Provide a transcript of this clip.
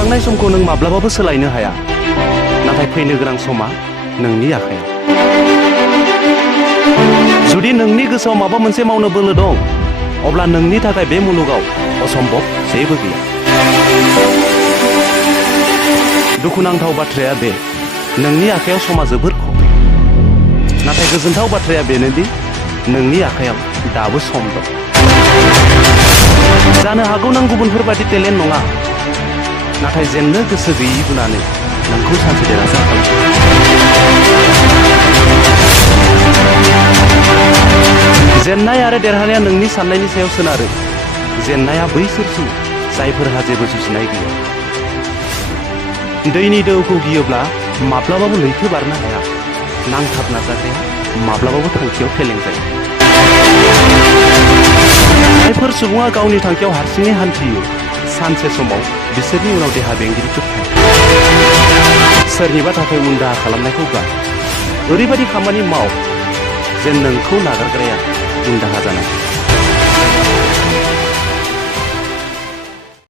थांखांनाय समखौ नों माब्लाबाबो सोलायनो हाया, नाथाय फैनो गोनां समा नोंनि आखायाव। जुदि नोंनि गोसोआव माबा मोनसे मावनो बोलो दं, अब्ला नोंनि थाखाय बे मुलुगाव असम्भब जेबो गैया। दुखुनांथाव बाथ्राया बे, नोंनि आखायाव समा जोबोर खम। नाथाय गोजोनथाव बाथ्राया बेनोदि नोंनि आखायाव दाबो सम दं। जानो हागौ नों गुबुनफोर बायदि टेलेन्ट नङा, नाथाय जेननो गोसो गैयि गुनानै नोंखौ सानसे देरहासार खालामो। जेननाय आरो देरहानाया नोंनि साननायनि सायाव सोनारो। जेननाया बैसोरसो जायफोरहा जेबो जुजिनाय गैया। दैनि दोहौखौ गियोब्ला माब्लाबाबो लैथो बारनो हाया। नांथाब नाजाग्राया माब्लाबाबो थांखियाव फेलें जायो। जायफोर सुबुङा गावनि थांखियाव हारसिङै हान्थियो, सानसे समाव बिसोरनि उनाव देहा बेंगिरिफोर थायो। सोरनिबा थाखाय उन दाहा खालामनायखौ गार। ओरैबायदि खामानि माव जेन नोंखौ नागारग्राया उन दाहा जानाङा।